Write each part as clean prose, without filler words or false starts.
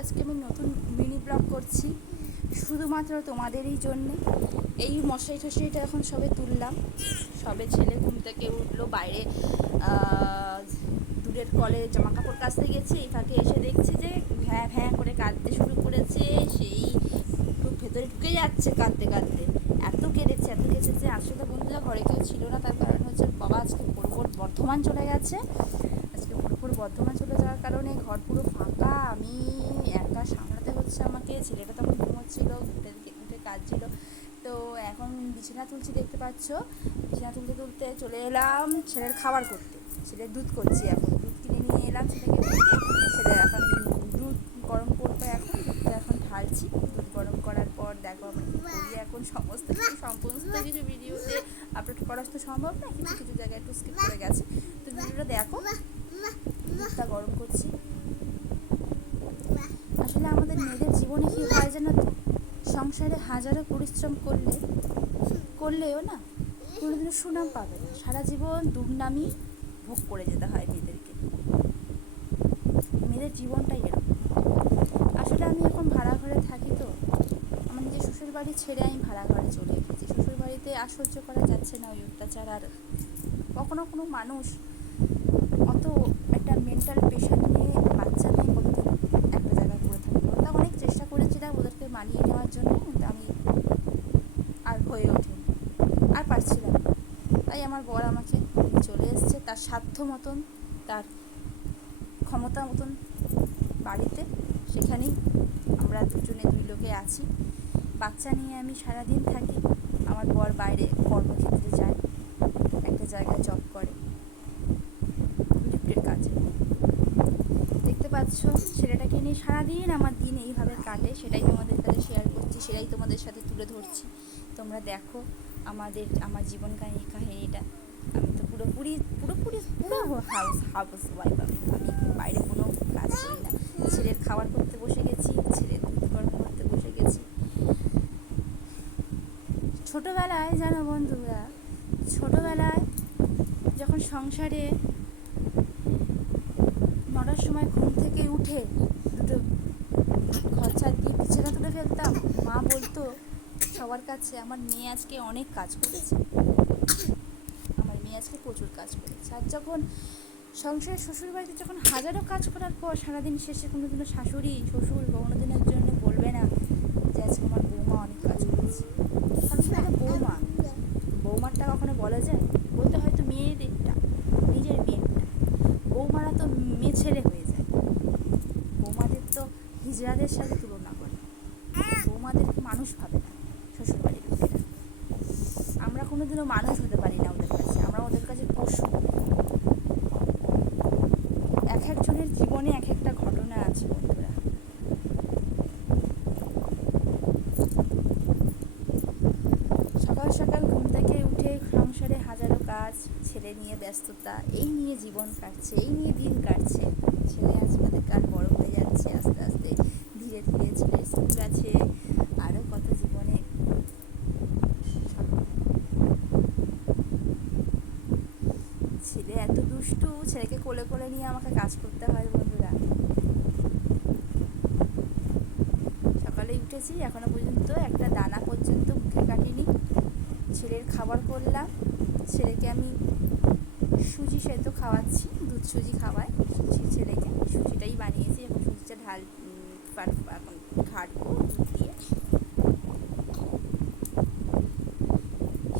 আজকে আমি নতুন মিনি ব্লগ করছি শুধুমাত্র তোমাদেরই জন্যে। এই মশারি টশারিটা এখন সবে তুললাম, সবে ছেলে ঘুম থেকে উঠলো, বাইরে দূরের কলে জামা কাপড় কাচতে গেছে, এই ফাঁকে এসে দেখছি যে ভ্যাঁ ভ্যাঁ করে কাঁদতে শুরু করেছে। সেই খুব ভেতরে ঢুকে যাচ্ছে কাঁদতে কাঁদতে, এত কেঁদেছে। আসলে বন্ধুরা ঘরে কেউ ছিল না, তার কারণ হচ্ছে বাবা আজকে ভোর বর্ধমান চলে গেছে। ভোর বর্ধমান চলে যাওয়ার কারণে ঘর পুরো ফাঁকা, আমি একা সামলাতে হচ্ছে আমাকে। ছেলেটা তখন ঘুমোচ্ছিল, উঠে কাঁদছিল। তো এখন বিছানা তুলছি, দেখতে পাচ্ছ। বিছানা তুলতে চলে এলাম ছেলের খাবার করতে। ছেলের দুধ করছি, এখন দুধ কিনে নিয়ে এলাম ছেলেকে থেকে। ছেলে এখন দুধ গরম করবে, এখন দুধটা এখন ঢালছি। দুধ গরম করার পর দেখো আমি করি এখন সমস্ত কিছু ভিডিওতে আপলোড করা তো সম্ভব না, কিছু কিছু জায়গায় একটু স্কিপ করে গেছে। তো ভিডিওটা দেখো। দুধটা গরম করছি। আসলে আমাদের মেয়েদের জীবনে কি হয় জানো তো, সংসারে হাজারো পরিশ্রম করলেও না কোনোদিনও সুনাম পাবে না। সারা জীবন দুর্নামই ভোগ করে যেতে হয় মেয়েদেরকে। মেয়েদের জীবনটাই এরকম। আসলে আমি এখন ভাড়া ঘরে থাকি, তো আমার নিজের শ্বশুর বাড়ি ছেড়ে আমি ভাড়া ঘরে চলে এসেছি। শ্বশুর বাড়িতে আর সহ্য করা যাচ্ছে না ওই অত্যাচার। আর কখনো কোনো মানুষ অত একটা মেন্টাল প্রেশার নিয়ে বাচ্চা নিয়ে কতদিন একটা জায়গায় পড়ে থাকবে। তা অনেক চেষ্টা করেছিলাম ওদেরকে মানিয়ে নেওয়ার জন্য, কিন্তু আমি আর হয়ে ওঠেনি, আর পারছিলাম না। তাই আমার বর আমাকে চলে এসছে তার সাধ্য মতন, তার ক্ষমতা মতন বাড়িতে। সেখানেই আমরা দুই লোকে আছি। বাচ্চা নিয়ে আমি সারাদিন থাকি। আমার বর বাইরে কর্মক্ষেত্রে যায়, একটা জায়গায় জব করে, লিফটের কাজে। দেখতে পাচ্ছ ছেলেটাকে নিয়ে সারাদিন আমার দিন এইভাবে কাটে। সেটাই তোমাদের কাছে শেয়ার করছি, সেটাই তোমাদের সাথে তুলে ধরছি। তোমরা দেখো আমার জীবন কাহিনীটা। আমি তো পুরো হাউস ওয়াইফ। আমি বাইরে কোনো কাজ করি না। ছেলের খাবার করতে বসে গেছি, ছেলের দুধ গরম করতে বসে গেছি। ছোটোবেলায় জানো বন্ধুরা, ছোটোবেলায় যখন সংসারে 9টার সময় ঘুম থেকে উঠে দুটো ঘর ছাদ দিয়ে বিছানা তুলে ফেলতাম, মা বলতো সবার কাছে আমার মেয়ে আজকে অনেক কাজ করেছে, আমার মেয়ে আজকে প্রচুর কাজ করেছে। আর যখন সংসারে শ্বশুর বাড়িতে যখন হাজারো কাজ করার পর সারাদিন শেষে কোনোদিনও শাশুড়ি শ্বশুর কোনোদিনের জন্য বলবে না যে আজকে আমার বৌমা অনেক কাজ করেছে। কারণ সেটা তো বৌমারটা কখনো বলা যায়? বলতে হয়তো মেয়েদেরটা, নিজের মেয়েরটা। বৌমারা তো মেয়ে ছেলে হয়ে যায়। বৌমাদের তো হিজড়াদের সাথে তুলনা করে, বৌমাদেরকে মানুষ ভাবে না শ্বশুরবাড়ির লোকেরা। আমরা কোনোদিনও মানুষ হতে পারি না ওদের কাছে, আমরা ওদের কাছে পশু। এক একজনের জীবনে এক একটা ঘটনা আছে বন্ধুরা। সকাল সকাল ঘুম থেকে উঠে সংসারে হাজারো কাজ, ছেলে নিয়ে ব্যস্ততা, এই নিয়ে জীবন কাটছে, এই নিয়ে দিন কাটছে। ছেলে আজকে কাল বড় হয়ে যাচ্ছে আস্তে আস্তে, ধীরে ধীরে ছেলে স্কুল আছে, আরও কত জীবনে। ছেলে এত দুষ্টু, ছেলেকে কোলে কোলে নিয়ে আমাকে কাজ করতে হয় বন্ধুরা। সকালে উঠেছি, এখনো পর্যন্ত একটা দানা পর্যন্ত মুখে কাটিনি। ছেলের খাবার করলাম, ছেলেকে আমি সুজি সেদ্ধ খাওয়াচ্ছি, দুধ সুজি খাওয়াই ছেলেকে। সুজিটাই বানিয়েছি, এখন সুজিটা এখন ঘাটবো দুধ দিয়ে।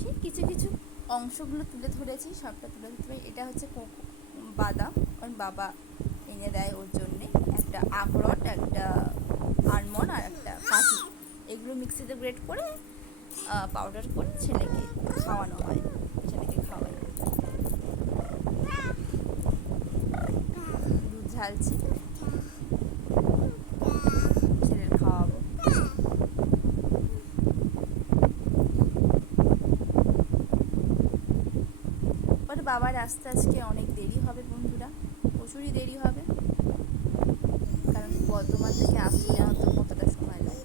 সে কিছু কিছু অংশগুলো তুলে ধরেছি, সবটা তুলে ধরতে পারি। এটা হচ্ছে বাদাম, ওর বাবা এনে দেয় ওর জন্যে। একটা আখরোট, একটা আলমন্ড আর একটা কাজু, এগুলো মিক্সিতে গ্রেট করে পাউডার করে ছেলেকে খাওয়ানো হয়, ছেলেকে খাওয়াই। দুধ ঝালছি, ছেলের খাওয়াবো। ওর বাবার আসতে আজকে অনেক দেরি হবে বন্ধুরা, প্রচুরই দেরি হবে। কারণ বর্ধমান থেকে আসতে জানো তো কতটা সময় লাগে।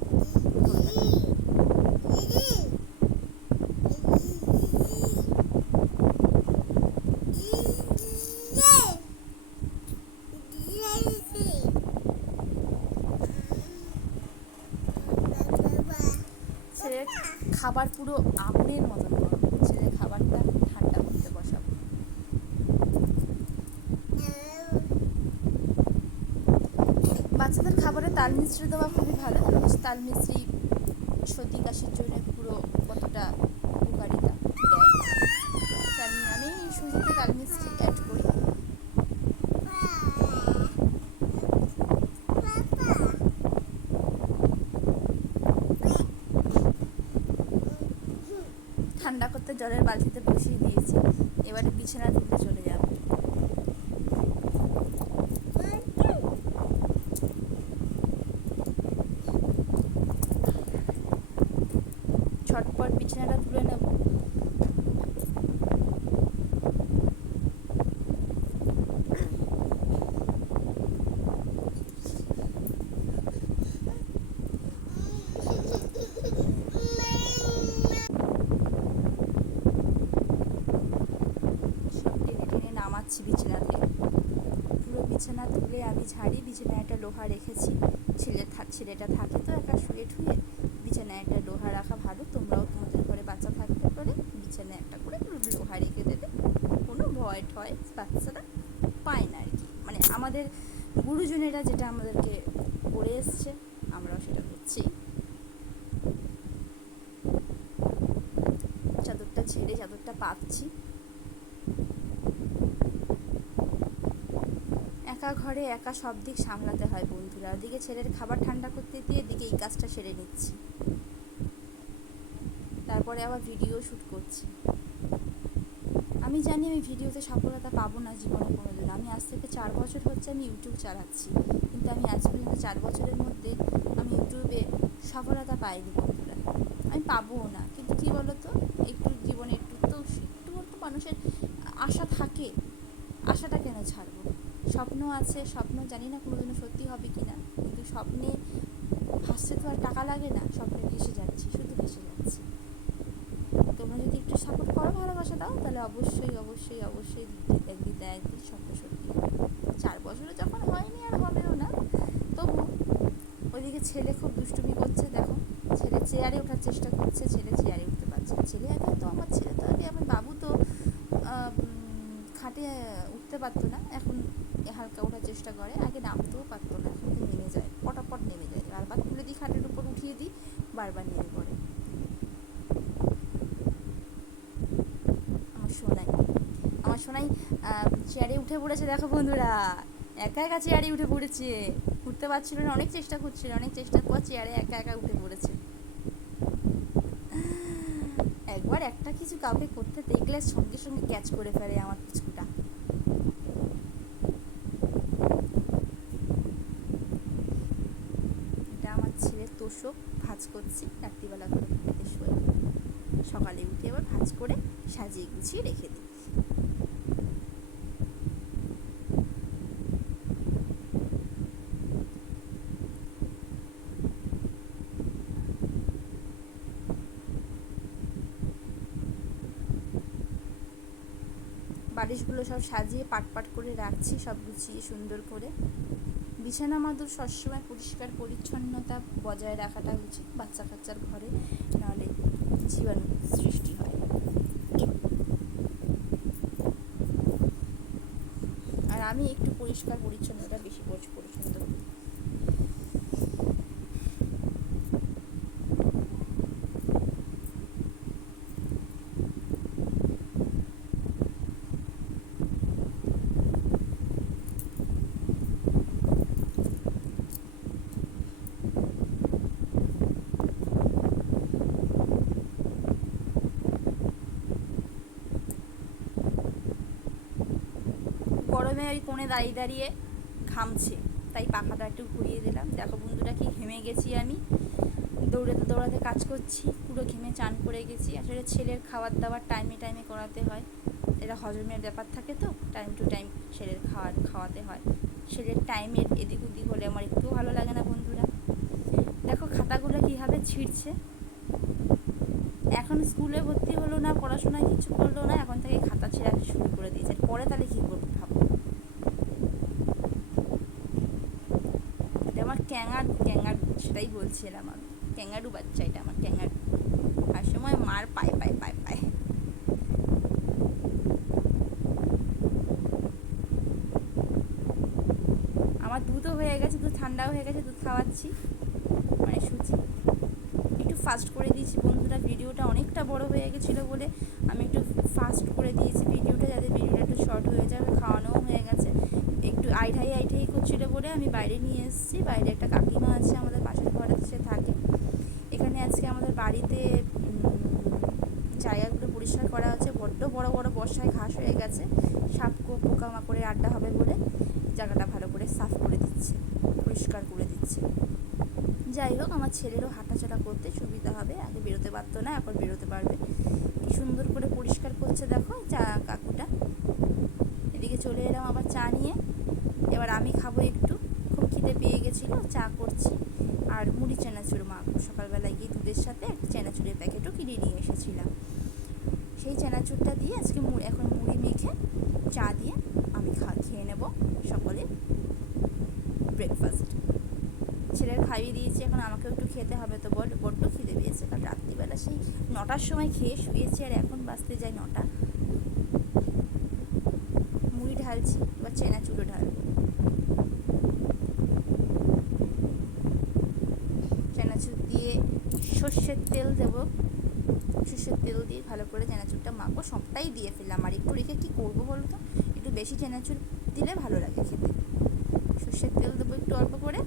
খাবার পুরো আগুনের মতন গরম, ছেলের খাবারটা ঠান্ডা করতে বসাবো। বাচ্চাদের খাবারে তাল মিশ্রি দেওয়া খুবই ভালো। তাল মিশ্রি সর্দি কাশির জন্য পুরো কতটা উপকারিতা দেয়। আমি সুজিতে তাল মিশ্রি অ্যাড করি। ঠান্ডা করতে জলের বালতিতে বসিয়ে দিয়েছি, এবারে বিছানা তুলতে চলে যাব। ছটপট বিছানাটা তুলে নেব। সব টেনে টেনে নামাচ্ছি বিছানাতে। পুরো বিছানা তুলে আমি ঝাড়ি। বিছানায় একটা লোহা রেখেছি, ছেলেটা থাকে তো একা শুয়ে ঠুয়ে, বিছানায় একটা লোহা রাখা ভালো। তোমরাও তোমাদের ঘরে বাচ্চা থাকতে পারে বিছানায় একটা করে লোহা রেখে দেবে, কোনো ভয় ঠয় বাচ্চারা পায় না আর কি। মানে আমাদের গুরুজনেরা যেটা আমাদেরকে করে এসছে, আমরাও সেটা করছি। চাদরটা ছেড়ে চাদরটা পাচ্ছি। একা ঘরে একা সব দিক সামলাতে হয় বন্ধুরা। ওদিকে ছেলের খাবার ঠান্ডা করতে দিয়ে এদিকে এই কাজটা সেরে নিচ্ছি, তারপরে আবার ভিডিও শ্যুট করছি। আমি জানি আমি ভিডিওতে সফলতা পাবো না জীবনে কোনোদিন। আমি আজ থেকে 4 বছর হচ্ছে আমি ইউটিউব চালাচ্ছি, কিন্তু আমি আজ পর্যন্ত 4 বছরের মধ্যে আমি ইউটিউবে সফলতা পাইনি বন্ধুরা। আমি পাবোও না। কিন্তু কী বলো তো, একটু জীবনে একটু তো মানুষের আশা থাকে, আশাটা কেন ছাড়বো? স্বপ্ন আছে, স্বপ্ন জানি না কোনোদিনও সত্যি হবে কি না, কিন্তু স্বপ্নে ভাসতে তো আর টাকা লাগে না। স্বপ্নে ভেসে যাচ্ছি, শুধু ভেসে যাচ্ছি। তোমরা যদি একটু সাপোর্ট করো, ভালোবাসা দাও, তাহলে অবশ্যই অবশ্যই অবশ্যই একদিন স্বপ্ন সত্যি হবে। 4 বছরে যখন হয়নি আর হবেও না, তবু ওইদিকে ছেলে খুব দুষ্টুমি করছে। দেখো, ছেলে চেয়ারে ওঠার চেষ্টা করছে, ছেলে চেয়ারে উঠতে পারছে না। ছেলে আগে তো আমার ছেলে তো আগে আমার বাবু তো খাটে উঠতে পারতো না, এখন হালকা ওঠার চেষ্টা করে। আগে নামতেও পারতো না, এখন তো নেমে যায়, পটাপট নেমে যায়। বারবার তুলে দিই, খাটের উপর উঠিয়ে দিই, বারবার নেমে পড়ে। আমার সোনাই চেয়ারে উঠে পড়েছে। দেখো বন্ধুরা, একা একা চেয়ারে উঠে পড়েছে। উঠতে পারছিল না, অনেক চেষ্টা করছিল, অনেক চেষ্টার পর চেয়ারে একা একা উঠে পড়েছে। একবার একটা কিছু কাউকে করতে দেখলে সঙ্গে সঙ্গে ক্যাচ করে ফেলে আমার পিছুটা। এটা আমার ছেলের তোষক, ভাজ করছি রাত্রিবেলা করে ঘুমাতে শুয়ে। সকালে উঠে আবার ভাজ করে সাজিয়ে গুছিয়ে রেখে দিই। বালিশগুলো সব সাজিয়ে পাট পাট করে রাখছি, সব গুছিয়ে সুন্দর করে। বিছানা মাদুর সবসময় পরিষ্কার পরিচ্ছন্নতা বজায় রাখাটা উচিত বাচ্চা কাচ্চার ঘরে, নাহলে জীবাণু সৃষ্টি হয়। আর আমি একটু পরিষ্কার পরিচ্ছন্নতা বেশি পছন্দ করি। গরমে ওই কোণে দাঁড়িয়ে দাঁড়িয়ে ঘামছে, তাই পাখাটা একটু ঘুরিয়ে দিলাম। দেখো বন্ধুরা, কি ঘেমে গেছি আমি, দৌড়াতে দৌড়াতে কাজ করছি, পুরো ঘেমে চান করে গেছি। আসলে ছেলের খাবার দাবার টাইমে টাইমে করাতে হয়, এটা হজমের ব্যাপার থাকে তো, টাইম টু টাইম ছেলের খাওয়াতে হয়। ছেলের টাইমের এদিক ওদিক হলে আমার একটু ভালো লাগে না বন্ধুরা। দেখো খাতাগুলো কীভাবে ছিঁড়ছে। এখন স্কুলে ভর্তি হলো না, পড়াশোনায় কিছু করলো না, এখন থেকে খাতা ছেঁড়া শুরু করে দিয়েছে। পরে তাহলে কী করবো ভাবো। এটা আমার ক্যাঙারু, সেটাই বলছিলাম আমি, ক্যাঙারু বাচ্চা, এটা আমার ক্যাঙারু। আর সময় মার পায় পায় পায় পায়। আমার দুধও হয়ে গেছে, দুধ ঠান্ডাও হয়ে গেছে, দুধ খাওয়াচ্ছি, মানে সুজি। একটু ফাস্ট করে দিয়েছি বন্ধুরা, ভিডিওটা অনেকটা বড় হয়ে গেছিলো বলে আমি একটু ফাস্ট করে দিয়েছি ভিডিওটা, যাতে ভিডিওটা একটু শর্ট হয়ে যাবে। খাওয়ানোও হয়ে গেছে, একটু আইঠাই করছিলো বলে আমি বাইরে নিয়ে এসেছি। বাইরে একটা কাকিমা আছে আমাদের পাশের ঘরে, সে থাকে এখানে। আজকে আমাদের বাড়িতে জায়গাগুলো পরিষ্কার করা হচ্ছে, বড্ড বড় বড় বর্ষায় ঘাস হয়ে গেছে, সাপ পোকামাকড়ের আড্ডা হবে বলে জায়গাটা ভালো করে সাফ করে দিচ্ছে, পরিষ্কার করে দিচ্ছে। যাই হোক, আমার ছেলেরও হাঁটাচলা করতে সুবিধা হবে, আগে বেরোতে পারতো না, এখন বেরোতে পারবে। কি সুন্দর করে পরিষ্কার করছে দেখো চা কাকুটা। এদিকে চলে এলাম আবার চা নিয়ে, এবার আমি খাবো একটু, খুব খিদে পেয়ে গেছিলো, চা করছি। আর মুড়ি চানাচুর মাখবো, সকালবেলায় গিয়ে দুধের সাথে একটা চানাচুরের প্যাকেটও কিনে নিয়ে এসেছিলাম। সেই চানাচুরটা দিয়ে আজকে এখন মুড়ি মেখে চা দিয়ে আমি খেয়ে নেব সকলে ব্রেকফাস্ট। ছেলের খাইয়ে দিয়েছি, এখন আমাকেও একটু খেতে হবে, তো বড্ড খিদে পেয়েছে। কাল রাত্রিবেলা সেই 9টার সময় খেয়ে শুয়েছি, আর এখন বাজতে যায় 9টা। মুড়ি ঢালছি, এবার চানাচুরও ঢালবো। চানাচুর দিয়ে সর্ষের তেল দেবো, সর্ষের তেল দিয়ে ভালো করে চানাচুরটা মাখবো। সবটাই দিয়ে ফেললাম, আর একটু রেখে কী করবো বলো তো, একটু বেশি চানাচুর দিলে ভালো লাগে খেতে। সর্ষের তেল দেবো একটু অল্প করে,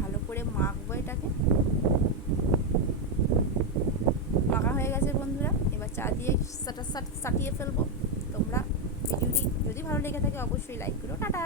ভালো করে মাখবো এটাকে। মাখা হয়ে গেছে বন্ধুরা, এবার চা দিয়ে সাটিয়ে ফেলবো। তোমরা ভিডিওটি যদি ভালো লেগে থাকে অবশ্যই লাইক করো। টাটা।